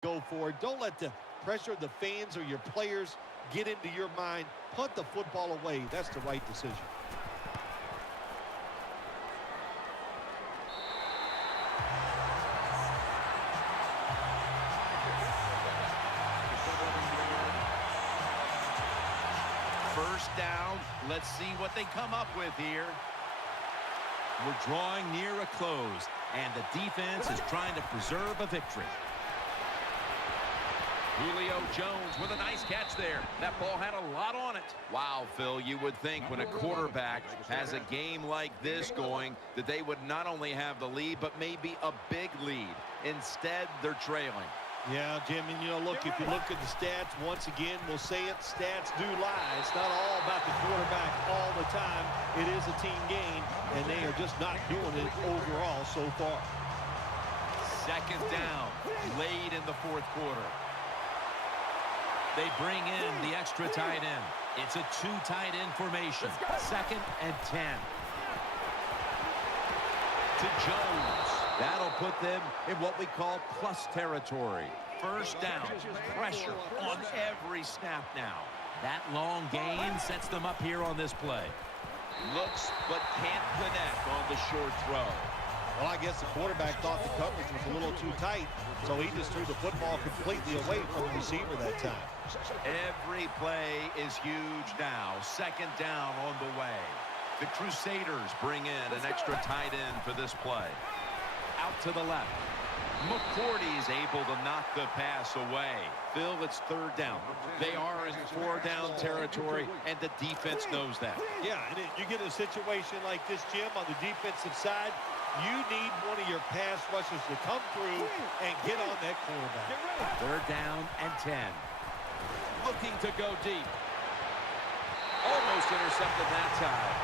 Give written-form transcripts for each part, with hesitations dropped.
Go for it. Don't let the pressure of the fans or your players get into your mind. Punt the football away. That's the right decision. First down. Let's see what they come up with here. We're drawing near a close, and the defense is trying to preserve a victory. Julio Jones with a nice catch there. That ball had a lot on it. Wow, Phil, you would think when a quarterback has a game like this going that they would not only have the lead, but maybe a big lead. Instead, they're trailing. Yeah, Jim, and look, if you look at the stats, once again, we'll say it, stats do lie. It's not all about the quarterback all the time. It is a team game, and they are just not doing it overall so far. Second down, late in the fourth quarter. They bring in the extra tight end. It's a two tight end formation. 2nd and 10. To Jones. That'll put them in what we call plus territory. First down. Pressure on every snap now. That long gain sets them up here on this play. Looks but can't connect on the short throw. Well, I guess the quarterback thought the coverage was a little too tight, so he just threw the football completely away from the receiver that time. Every play is huge now. 2nd down on the way. The Crusaders bring in an extra tight end for this play. Out to the left. McCourty's able to knock the pass away. Phil, it's 3rd down. They are in 4-down territory, and the defense knows that. Yeah, and you get a situation like this, Jim, on the defensive side, you need one of your pass rushers to come through and get on that quarterback. 3rd down and 10. Looking to go deep. Almost intercepted that time.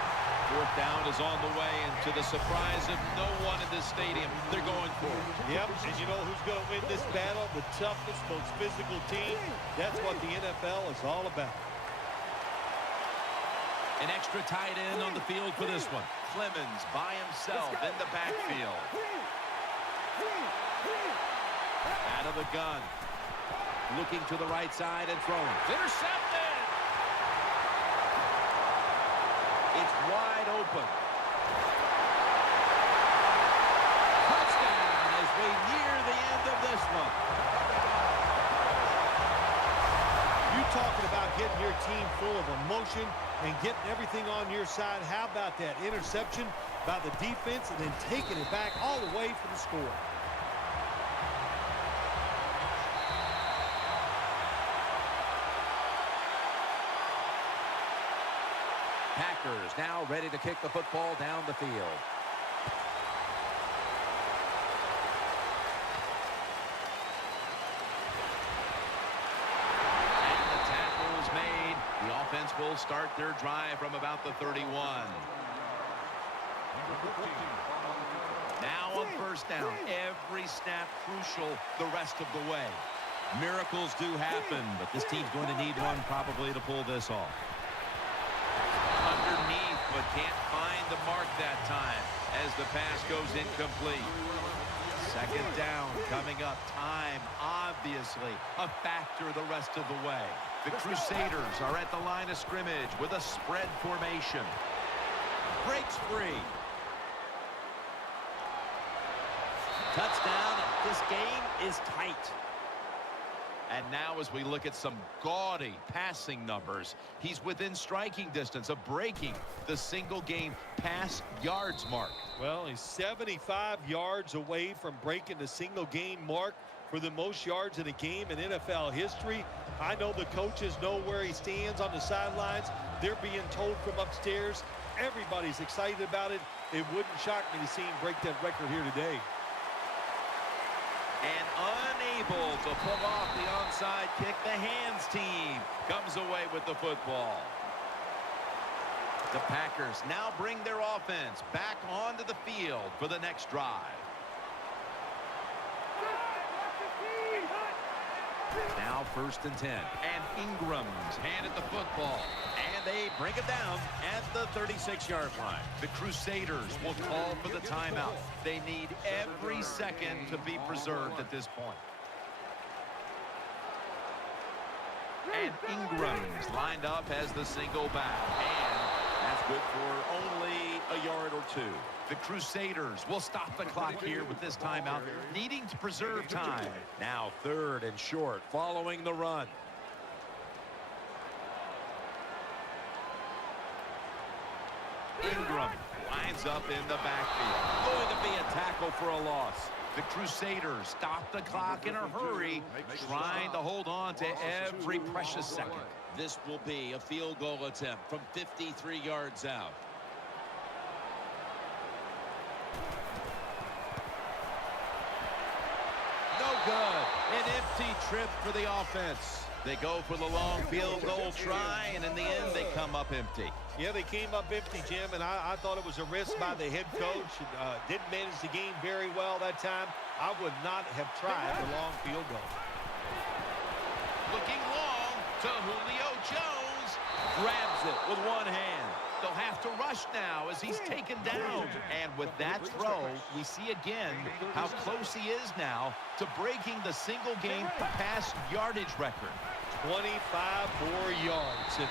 4th down is on the way, and to the surprise of no one in this stadium, they're going for it. Yep, and you know who's going to win this battle? The toughest, most physical team. That's what the NFL is all about. An extra tight end on the field for this one. Clemens by himself in the backfield. Out of the gun. Looking to the right side and throwing. Intercepted! It's wide open. Touchdown as we near the end of this one. You talking about getting your team full of emotion and getting everything on your side. How about that interception by the defense and then taking it back all the way for the score? Packers now ready to kick the football down the field. And the tackle is made. The offense will start their drive from about the 31. Now on 1st down. Every snap crucial the rest of the way. Miracles do happen, but this team's going to need one probably to pull this off. Underneath, but can't find the mark that time as the pass goes incomplete. 2nd down coming up. Time, obviously, a factor the rest of the way. The Crusaders are at the line of scrimmage with a spread formation. Breaks free. Touchdown. This game is tight. And now as we look at some gaudy passing numbers, he's within striking distance of breaking the single-game pass yards mark. Well, he's 75 yards away from breaking the single-game mark for the most yards in a game in NFL history. I know the coaches know where he stands on the sidelines. They're being told from upstairs. Everybody's excited about it. It wouldn't shock me to see him break that record here today. And unable to pull off the onside kick, the hands team comes away with the football. The Packers now bring their offense back onto the field for the next drive. Now 1st and 10. And Ingram's handed the football. And they bring it down at the 36-yard line. The Crusaders will call for the timeout. They need every second to be preserved at this point. And Ingram's lined up as the single back. And that's good for only a yard or two. The Crusaders will stop the clock here with this timeout, needing to preserve time. Now 3rd and short following the run. Ingram lines up in the backfield. Going to be a tackle for a loss. The Crusaders stop the clock in a hurry, trying to hold on to every precious second. This will be a field goal attempt from 53 yards out. No good. An empty trip for the offense. They go for the long field goal try, and in the end, they come up empty. Yeah, they came up empty, Jim, and I thought it was a risk by the head coach. Didn't manage the game very well that time. I would not have tried the long field goal. Looking long to Julio Jones. Grabs it with one hand. They'll have to rush now as he's taken down. And with that throw, we see again how close he is now to breaking the single-game pass yardage record. 25 more yards. And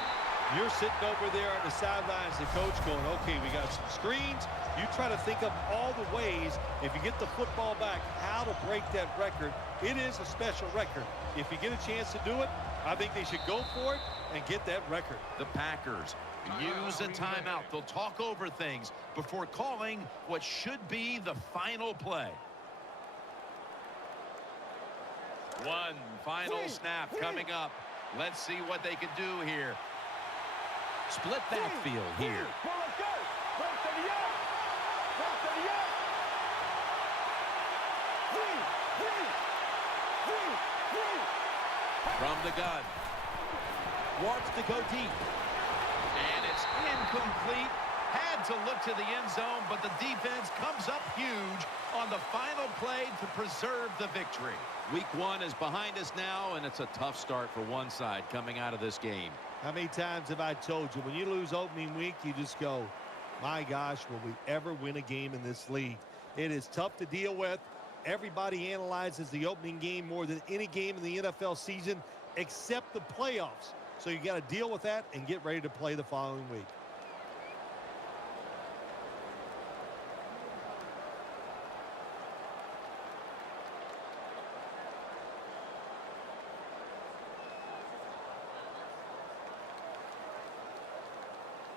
you're sitting over there on the sidelines, the coach going, okay, we got some screens. You try to think of all the ways, if you get the football back, how to break that record. It is a special record. If you get a chance to do it, I think they should go for it and get that record. The Packers use a timeout. They'll talk over things before calling what should be the final play. One final snap coming up. Let's see what they can do here. Split backfield here. From the gun. Wants to go deep. And it's incomplete. Had to look to the end zone, but the defense comes up huge on the final play to preserve the victory. Week 1 is behind us now, and it's a tough start for one side coming out of this game. How many times have I told you, when you lose opening week, you just go, my gosh, will we ever win a game in this league? It is tough to deal with. Everybody analyzes the opening game more than any game in the NFL season except the playoffs. So you got to deal with that and get ready to play the following week.